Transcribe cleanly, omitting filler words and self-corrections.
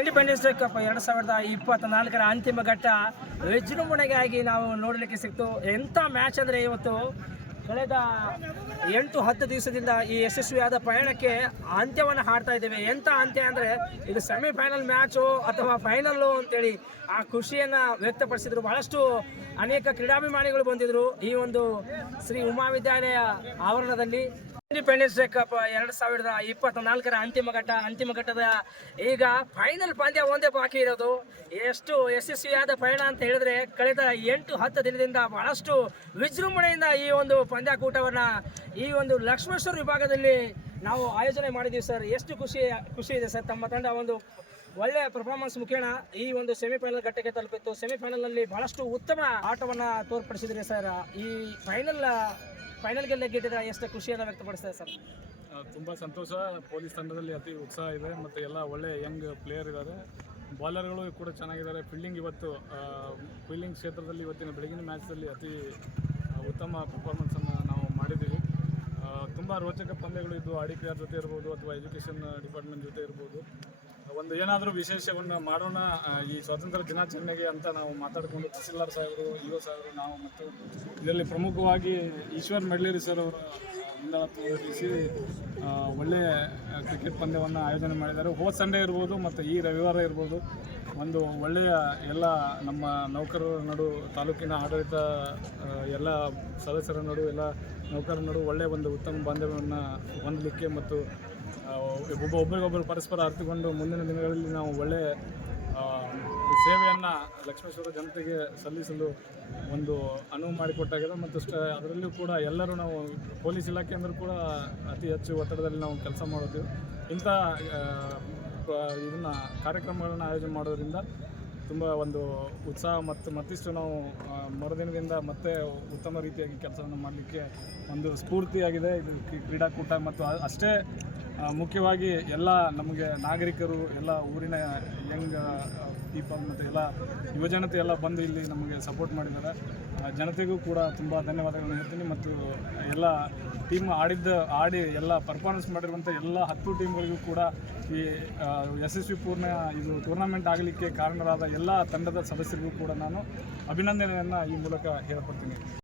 Independence day cup 2024 ಅಂತಿಮ ಘಟ್ಟ ವಿಜೃಂಭಣೆಗಾಗಿ ನಾವು ನೋಡಲಿಕ್ಕೆ ಸಿಕ್ತು. ಎಂಥ ಮ್ಯಾಚ್ ಅಂದರೆ ಇವತ್ತು ಕಳೆದ 8-10 ದಿವಸದಿಂದ ಈ ಯಶಸ್ವಿಯಾದ ಪಯಣಕ್ಕೆ ಅಂತ್ಯವನ್ನು ಹಾಡ್ತಾ ಇದ್ದೇವೆ. ಎಂಥ ಅಂತ್ಯ ಅಂದರೆ ಇದು ಸೆಮಿಫೈನಲ್ ಮ್ಯಾಚು ಅಥವಾ ಫೈನಲ್ಲು ಅಂತೇಳಿ ಆ ಖುಷಿಯನ್ನು ವ್ಯಕ್ತಪಡಿಸಿದ್ರು. ಬಹಳಷ್ಟು ಅನೇಕ ಕ್ರೀಡಾಭಿಮಾನಿಗಳು ಬಂದಿದ್ದರು ಈ ಒಂದು ಶ್ರೀ ಉಮಾ ವಿದ್ಯಾಲಯ ಆವರಣದಲ್ಲಿ. ಇಂಡಿಪೆಂಡೆನ್ಸ್ ಡೇ ಕಪ್ 2024 ಅಂತಿಮ ಘಟ್ಟದ ಈಗ ಫೈನಲ್ ಪಂದ್ಯ ಒಂದೇ ಬಾಕಿ ಇರೋದು. ಎಷ್ಟು ಯಶಸ್ವಿಯಾದ ಪಯಣ ಅಂತ ಹೇಳಿದ್ರೆ ಕಳೆದ 8-10 ದಿನದಿಂದ ಬಹಳಷ್ಟು ವಿಜೃಂಭಣೆಯಿಂದ ಈ ಒಂದು ಪಂದ್ಯಾಕೂಟವನ್ನು ಈ ಒಂದು ಲಕ್ಷ್ಮೇಶ್ವರ ವಿಭಾಗದಲ್ಲಿ ನಾವು ಆಯೋಜನೆ ಮಾಡಿದ್ದೀವಿ ಸರ್. ಎಷ್ಟು ಖುಷಿ ಇದೆ ಸರ್. ತಮ್ಮ ತಂಡ ಒಂದು ಒಳ್ಳೆಯ ಪರ್ಫಾರ್ಮೆನ್ಸ್ ಮುಖೇನ ಈ ಒಂದು ಸೆಮಿಫೈನಲ್ ಘಟ್ಟಕ್ಕೆ ತಲುಪಿತ್ತು. ಸೆಮಿಫೈನಲ್ನಲ್ಲಿ ಬಹಳಷ್ಟು ಉತ್ತಮ ಆಟವನ್ನು ತೋರ್ಪಡಿಸಿದ್ರಿ ಸರ್. ಈ ಫೈನಲ್ಗೆ ಗೆದ್ದಿದ್ರೆ ಎಷ್ಟು ಖುಷಿಯನ್ನು ವ್ಯಕ್ತಪಡಿಸ್ತಾರೆ ಸರ್. ತುಂಬ ಸಂತೋಷ. ಪೊಲೀಸ್ ತಂಡದಲ್ಲಿ ಅತಿ ಉತ್ಸಾಹ ಇದೆ ಮತ್ತು ಎಲ್ಲ ಒಳ್ಳೆ ಯಂಗ್ ಪ್ಲೇಯರ್ ಇದ್ದಾರೆ. ಬಾಲರ್ಗಳು ಕೂಡ ಚೆನ್ನಾಗಿದ್ದಾರೆ. ಫೀಲ್ಡಿಂಗ್ ಕ್ಷೇತ್ರದಲ್ಲಿ ಇವತ್ತಿನ ಬೆಳಗಿನ ಮ್ಯಾಚಲ್ಲಿ ಅತಿ ಉತ್ತಮ ಪರ್ಫಾರ್ಮೆನ್ಸನ್ನು ನಾವು ಮಾಡಿದ್ದೀವಿ. ತುಂಬ ರೋಚಕ ಪಂದ್ಯಗಳು ಇದ್ದು ಆಡಿಕೆಯರ ಜೊತೆ ಇರ್ಬೋದು ಅಥವಾ ಎಜುಕೇಷನ್ ಡಿಪಾರ್ಟ್ಮೆಂಟ್ ಜೊತೆ ಇರ್ಬೋದು. ಒಂದು ಏನಾದರೂ ವಿಶೇಷವನ್ನು ಮಾಡೋಣ ಈ ಸ್ವಾತಂತ್ರ್ಯ ದಿನಾಚರಣೆಗೆ ಅಂತ ನಾವು ಮಾತಾಡಿಕೊಂಡು ತಹಸೀಲ್ದಾರ್ ಸಾಹೇಬರು, ಇಒ ಸಾಹೇಬರು, ನಾವು ಮತ್ತು ಇದರಲ್ಲಿ ಪ್ರಮುಖವಾಗಿ ಈಶ್ವರ್ ಮೆಡ್ಲೇರಿ ಸರ್ ಅವರು ಮುಂದಾಳತ್ವ ಒಳ್ಳೆಯ ಕ್ರಿಕೆಟ್ ಪಂದ್ಯವನ್ನು ಆಯೋಜನೆ ಮಾಡಿದ್ದಾರೆ. ಹೋದ ಸಂಡೇ ಇರ್ಬೋದು ಮತ್ತು ಈ ರವಿವಾರ ಇರ್ಬೋದು ಒಂದು ಒಳ್ಳೆಯ ಎಲ್ಲ ನಮ್ಮ ನೌಕರರ ನಡು, ತಾಲೂಕಿನ ಆಡಳಿತ ಎಲ್ಲ ಸದಸ್ಯರ ನಡು, ಎಲ್ಲ ನೌಕರರ ನಡು ಒಳ್ಳೆಯ ಒಂದು ಉತ್ತಮ ಬಾಂಧವ್ಯವನ್ನು ಹೊಂದಲಿಕ್ಕೆ ಮತ್ತು ಒಬ್ಬರಿಗೊಬ್ಬರು ಪರಸ್ಪರ ಅರ್ಥಕೊಂಡು ಮುಂದಿನ ದಿನಗಳಲ್ಲಿ ನಾವು ಒಳ್ಳೆಯ ಸೇವೆಯನ್ನು ಲಕ್ಷ್ಮೇಶ್ವರ ಜನತೆಗೆ ಸಲ್ಲಿಸಲು ಒಂದು ಅನುವು ಮಾಡಿಕೊಟ್ಟಾಗಿದೆ. ಮತ್ತು ಅದರಲ್ಲೂ ಕೂಡ ಎಲ್ಲರೂ ನಾವು ಪೊಲೀಸ್ ಇಲಾಖೆ ಅಂದರೂ ಕೂಡ ಅತಿ ಹೆಚ್ಚು ಒತ್ತಡದಲ್ಲಿ ನಾವು ಕೆಲಸ ಮಾಡೋದು. ಇಂಥ ಇದನ್ನು ಕಾರ್ಯಕ್ರಮಗಳನ್ನು ಆಯೋಜನೆ ಮಾಡೋದ್ರಿಂದ ತುಂಬ ಒಂದು ಉತ್ಸಾಹ ಮತ್ತು ಮತ್ತಿಷ್ಟು ನಾವು ಮರುದಿನದಿಂದ ಮತ್ತೆ ಉತ್ತಮ ರೀತಿಯಾಗಿ ಕೆಲಸವನ್ನು ಮಾಡಲಿಕ್ಕೆ ಒಂದು ಸ್ಫೂರ್ತಿಯಾಗಿದೆ ಇದು ಕ್ರೀಡಾಕೂಟ. ಮತ್ತು ಅಷ್ಟೇ ಮುಖ್ಯವಾಗಿ ಎಲ್ಲ ನಮಗೆ ನಾಗರಿಕರು, ಎಲ್ಲ ಊರಿನ ಯಂಗ್ ಪೀಪಲ್ ಮತ್ತು ಎಲ್ಲ ಯುವಜನತೆ ಎಲ್ಲ ಬಂದು ಇಲ್ಲಿ ನಮಗೆ ಸಪೋರ್ಟ್ ಮಾಡಿದ್ದಾರೆ. ಜನತೆಗೂ ಕೂಡ ತುಂಬ ಧನ್ಯವಾದಗಳನ್ನು ಹೇಳ್ತೀನಿ. ಮತ್ತು ಎಲ್ಲ ಟೀಮ್ ಆಡಿ ಎಲ್ಲ ಪರ್ಫಾರ್ಮೆನ್ಸ್ ಮಾಡಿರುವಂಥ ಎಲ್ಲ 10 ಟೀಮ್ಗಳಿಗೂ ಕೂಡ ಈ ಯಶಸ್ವಿಪೂರ್ಣ ಇದು ಟೂರ್ನಮೆಂಟ್ ಆಗಲಿಕ್ಕೆ ಕಾರಣರಾದ ಎಲ್ಲ ತಂಡದ ಸದಸ್ಯರಿಗೂ ಕೂಡ ನಾನು ಅಭಿನಂದನೆಯನ್ನು ಈ ಮೂಲಕ ಹೇಳ್ಕೊಡ್ತೀನಿ.